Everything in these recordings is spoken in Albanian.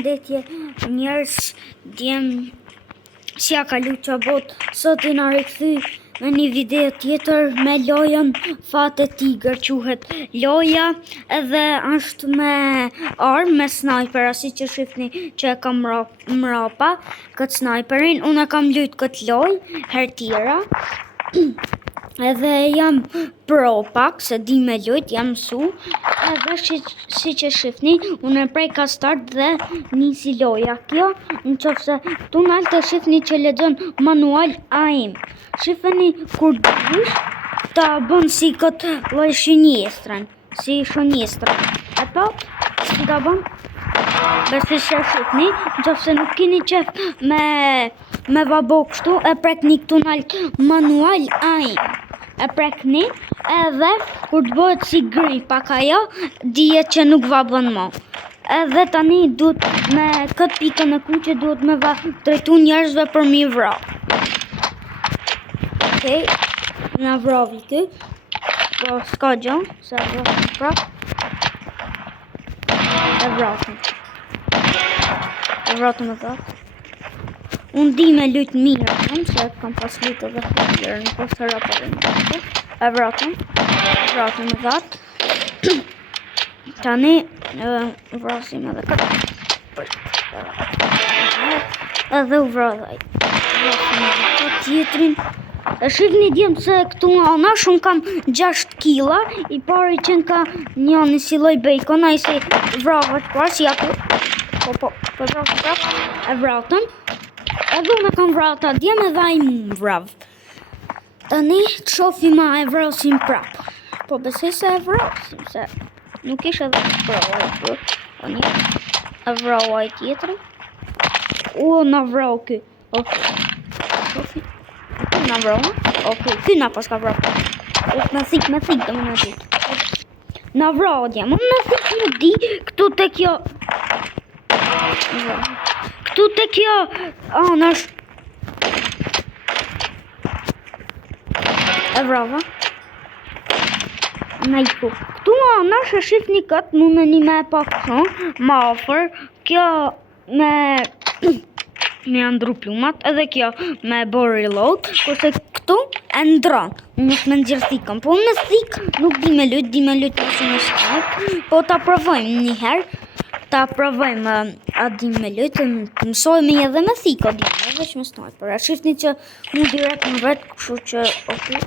Përshëndetje njerëz, djem si ja kalu qa bot, sot i na rikthy me një video tjetër me lojën Fate Tigër quhet loja, edhe është me armë, me snajper, si që shifni që e kam mrapa këtë snajperin. Unë e kam lujt këtë lojë her tjera, edhe jam pro pak, se di me lujt, jam mësu, edhe si që shifni, unë e prej ka start dhe nisi loja. Kjo, në qofë se këtu në altë shifni që lexon manual AIM. Shifeni kur dush, ta bën si këtë loj shënjestrën, si shënjestrën. Ato, si ta bën? Besi që shifni, në qofë se nuk kini qef me babo kështu, e prekni këtu në altë manual AIM. E prekni, edhe kur të bëhet si gri pak ajo, dihet që nuk va bën mo. Edhe tani duhet me këtë pikën e kuqe duhet me va drejtu njerëzve për mi vra. Okej, na vravi ty. Po s'ka gjë, se e vrasëm prap. E vratëm e gatë. Unë di me lujt mirë, se kam pas lujt edhe fëllirë në postë raparin. E vratëm e gatë. Tani, vrasim edhe këtë. Edhe u vradhaj. Vrasim edhe këtë tjetrin. E shikni djemë se këtu nga shumë kam 6 kila, i pari që ka njëni si loj bacon, a i se vrava që parë, si aku. Po e vratëm. Edhe unë kam vrata djemë edhe a i më vravë. Tani të shofi ma e vrasim prapë. Po besoj se e vrasim, se nuk ishe dhe vrava e për. O një, e vrava e tjetëri. Na vrau ky. Okej. Shofi. Na vrau. Okej, ky na pas ka vrava. Me thik, do më në ditë. Na vrau djemë, me thik më di, këtu të kjo... Këtu të kjo... nash... E vrava. Na iku. Këtu nash e shifni këtë, mune një me pak shumë, ma ofër. Kjo me... me andru plumat, edhe kjo me bo reload, kurse këtu e ndron. Nuk me nxirë thikën, po në thikë nuk di me lujt nëse në shkak, po ta provojmë njëherë. Ta provojmë a dim me lujt, mësojmë edhe me thikë, edhe veç me sniper. A shifni që mu direkt në vetë, kështu që okej.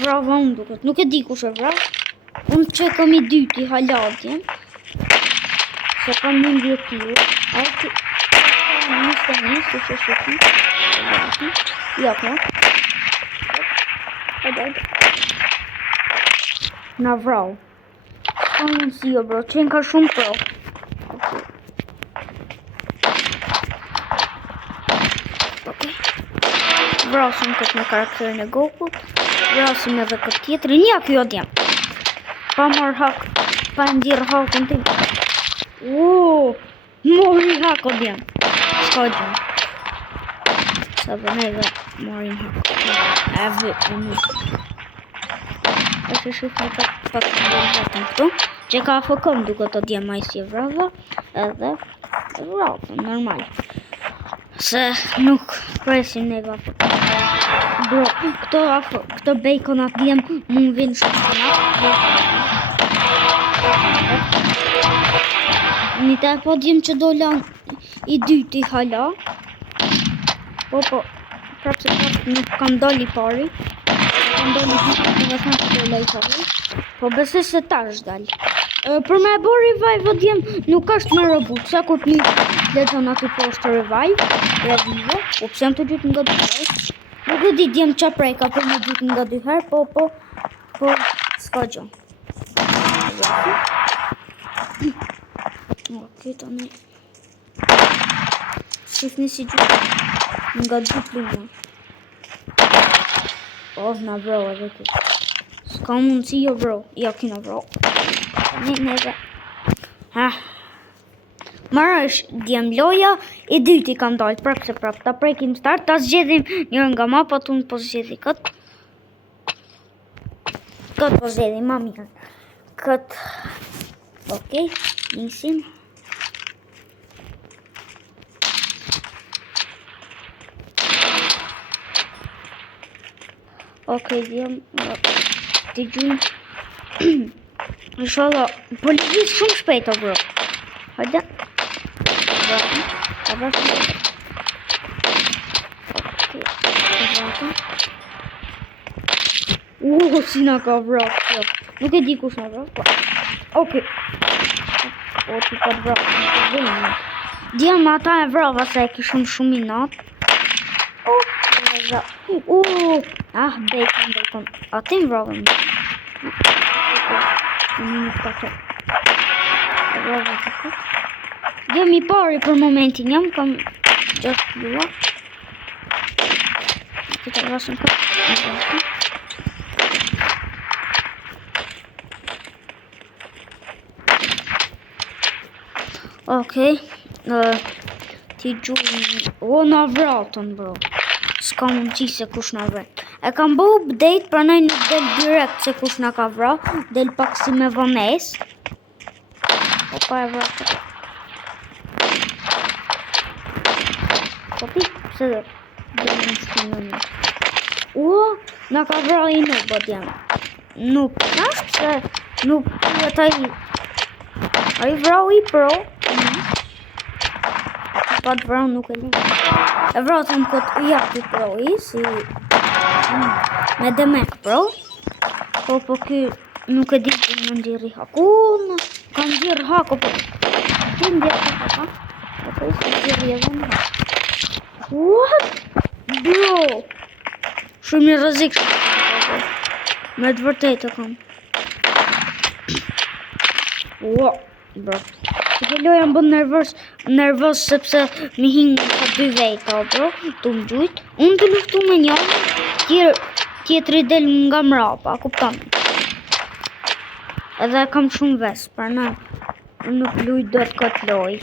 Vrava unë duket, nuk e di kush e vrava. Unë që kam i dyti halatjen, se kam një ndjekiu. Nisë që shifni. Na vrau. Unë si jo bro, qenë ka shumë pro. Okej. Vrasim këtë me karakterin e Goku. Vrasim edhe këtë tjetëri. Nja kjo djem. Pa marrë hak. Pa ndirë hakën tim. Mori hak o djem. Ska djem. Sa dhe neve morim hak. E vëtë një. E që shifë në pak të vratën këtu, që ka afëkëm duke të djemë a i si vrava, edhe vratën, normal. Se nuk presim neve afëkëm. Bro, këto baconat djemë mund vinë shumë. Një të e po djemë që do lanë i dyti hala. Po, prapë se prapë nuk kam doli pari. Po besoj se tash dal. Për me bo revive djem nuk është me robot, sa kur t'mi lezon aty poshtë revive, po pëse jam të gjytë nga 2 herë. Nuk e di djem qa prej ka për me gjytë nga 2 herë, po s'ka gjë. Okej, tani shifni si gjytë nga 2 pluma. Na vrau edhe ty. S'ka mundësi jo vrau. Jo kina vrau. Neve. Mara është djem loja, i dyti kam dalë prapë se prapë. Ta prekim start, ta zgjedhim njërë nga mapat, unë po zgjedhi këtë. Këtë po zgjedhim ma mirë. këtë. Okej, nisim. Okej, djem, t'i gjujmë. Inshallah, policisë shumë shpejt, o bro. Hajde. Si na ka vrap, nuk e di kush na vrap. Okej. O, ti ka vrap, nuk e vejnë. Djem ata e vrava se e kishëm shumë i natë. Bacon. A ti më vravën? Nuk ka të. Djem i pari për momentin, jam kam 6 kilo. Ti të vrasëm këtë. Okej, ti gjujnë, na vratën, bro. S'ka mundësi se kush na vret. E kam bo update, pranaj nuk del direkt se kush na ka vra, del pak si me vones. Opa e vratë. Kopi, pse dhe në stinë në. Na ka vra i nuk, bët jam. Nuk, nashtë se nuk të taj. A i vrau i pro. Pa të vrau nuk e një. E vrau të në këtë jati pro i si me demek pro. Po ky nuk e di që në ndjeri haku. Ka ndjerë haku po. Ti ndjerë haku. Ok, si ndjeri edhe në haku. What? Bro. Shumë i rëzik shumë. Me të vërtejtë kam. Wow, bro. Këtë loja më bënë nervës sepse mi hinë ka 2 vejta, bro. Tu më gjujt. Unë të luftu me njërë, tjetëri del nga mrapa, kuptam. Edhe kam shumë vesë, për në nuk luj do të këtë loj.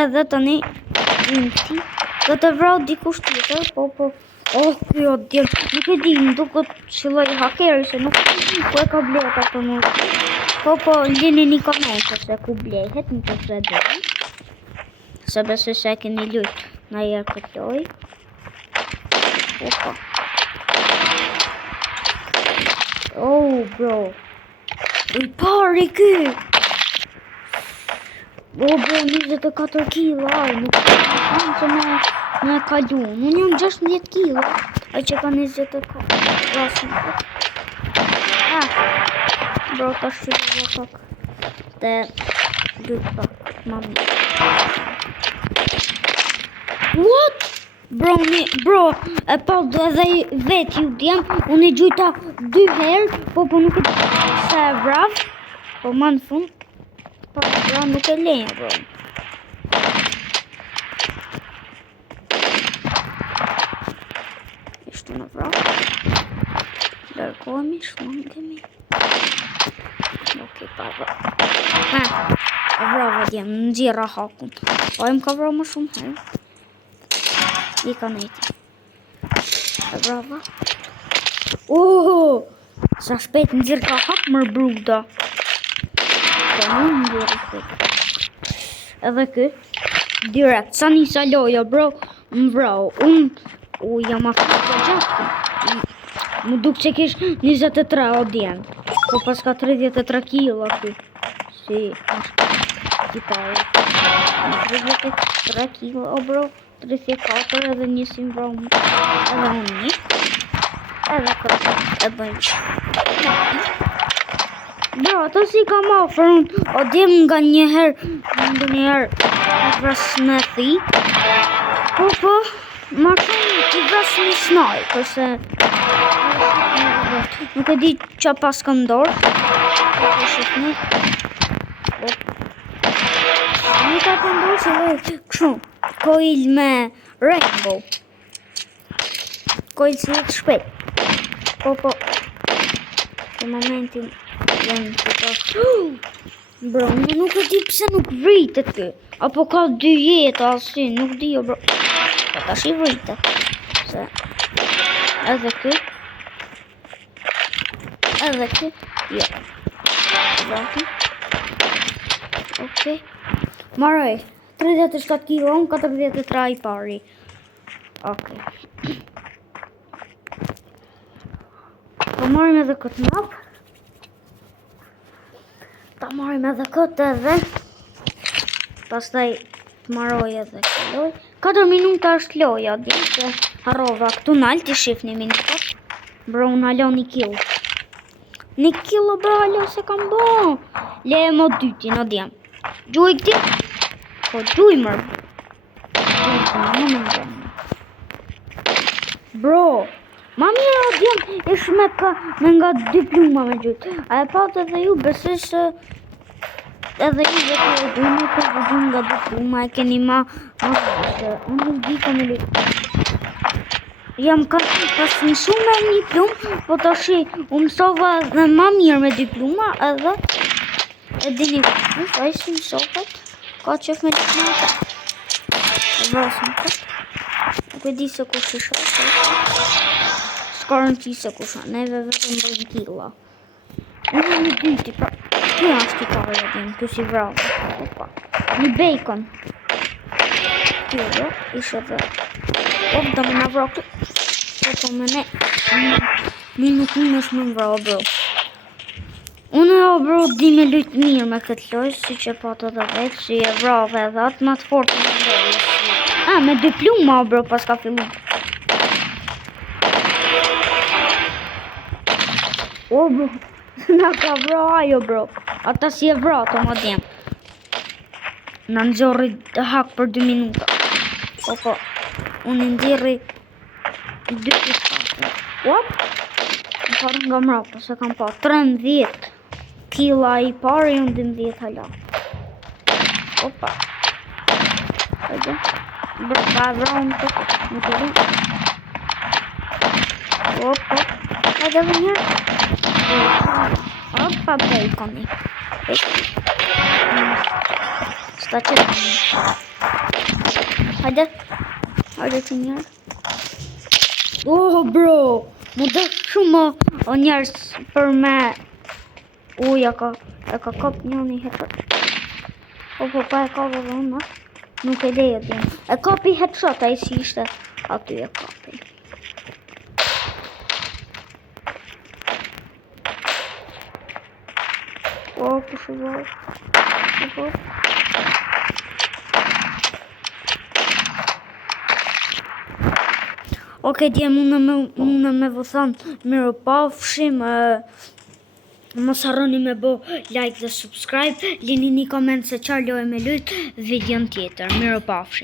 Edhe të një, do të vrau dikush tjetër, po. Kjo djemë, nuk e di, më duke të qëlloj hakeri, se nuk e di ku e ka bleta për më. Po, lini një komente se ku blehet, në që se dhe. Se besoj se e keni lujt në jerë këtë loj. Opa. Bro. I pari ky. Bro, 24 kila, nuk e kanë që me kalu. Unë jam 16 kila, a që ka 24 rasën. Bro, ta shqyrë pak. Dhe gjujtë pak, mami. What? Bro, e pa edhe vetë ju djem, unë i gjujta 2 herë, po nuk e se e vrav, po ma në fund. Bro, nuk e lejnë, bro. Ishtu në vrap. Lërkohemi, shlongemi. Okej, pa vrap. Vrava djem, në gjira hakun. Po e më ka vrau më shumë herë. I ka nejti. Vrava. Sa shpet në gjirë ka hak mërë bruda. Po në gjirë shpet. Edhe kë, direkt, sa njësa loja, bro, më vrau. Jam aftë të gjatë. Më duk që kish 23 o djenë. Po pas ka 33 kilo kë. Si pare. 33 kilo, bro. 34 edhe njësim vrau më. Edhe unë një. Edhe këtë e bëjmë. Bro, ato si kam ofër unë. O djemë nga njëherë vrasë me thi. Po. Ma shumë i vrasë një snaj, përse nuk e di që pas kam dorë. Nuk ka kam dorë që dhe këshu, coil me rainbow. Coil si jetë shpet. Po. Në momentin jenë të të... Bro, nuk e di pse nuk vritet kë. Apo ka 2 jetë asë, nuk di jo, bro. Po ta shi vritet. Se edhe kë. edhe këtu, jo. Vratin. Okej. Maroj, 37 kilo, unë 43 i pari. Okej. Po marim edhe këtë map. Ta marim edhe këtë edhe. Pastaj të maroj edhe këtë loj. 4 minuta është loja, djemë që harrova këtu nalë të shifni minutat. Bro, unë alo 1 kilo. 1 kilo, bro, alo se kam bo. Le e mo dyti, në djemë. Gjuj këti? Po gjuj mërë. Bro, ma mirë o djemë, ish me nga 2 pluma me gjujt. A e pat edhe ju, besoj se edhe ju dhe të dujnë të vëgjën nga 2 pluma, e keni ma se unë nuk di ka me lujtë. Jam pas mësu me 1 plumë, po të shi, u mësova dhe ma mirë me 2 pluma, edhe e dini këtës, a i si mësohet, ka qëf me lujtë në ata. E vrasëm këtë. Nuk e di se ku shisha, s'karën ti se ku shisha, neve vetëm bëjnë kila. Unë një dyti, pra, kjo është i kare e dim, kjo si vrasëm. Një bacon. Kjo do, ishe dhe. Op, da me nga vra këtë. Po me ne, nuk një është me vra, bro. Unë o bro di me lujtë mirë me këtë loj, si që po të dhe vetë, si e vrave edhe atë ma të fortë me vrave. A, me 2 pluma o bro pas ka fillu. O bro, nga ka vra ajo bro, ata si e vra të më djemë. Në nëzorri hak për 2 minuta. Po, unë ndiri 2 minuta. What? Më parë nga mrapa, se kam pa 13 kila i pari, unë 12 hala. Opa. Hajde. Brka e vra unë të më të dhe. Opa. Hajde dhe njërë. Opa, baconi. Sta që të një. Hajde. Hajde të njërë. Oh, bro. Më dhe shumë o njerës për me. Uj, e ka kap një headshot. Po, pa e ka dhe unë, nuk e leje dhe. E kapi headshot, a i si ishte aty e kapi. Po, pushu vërë. Po. Oke, djemë, unë me vëthan, mirë pafshim, mos harroni me bo like dhe subscribe, lini një koment se qarë lojë me lujtë, vidion tjetër, mirë pafshim.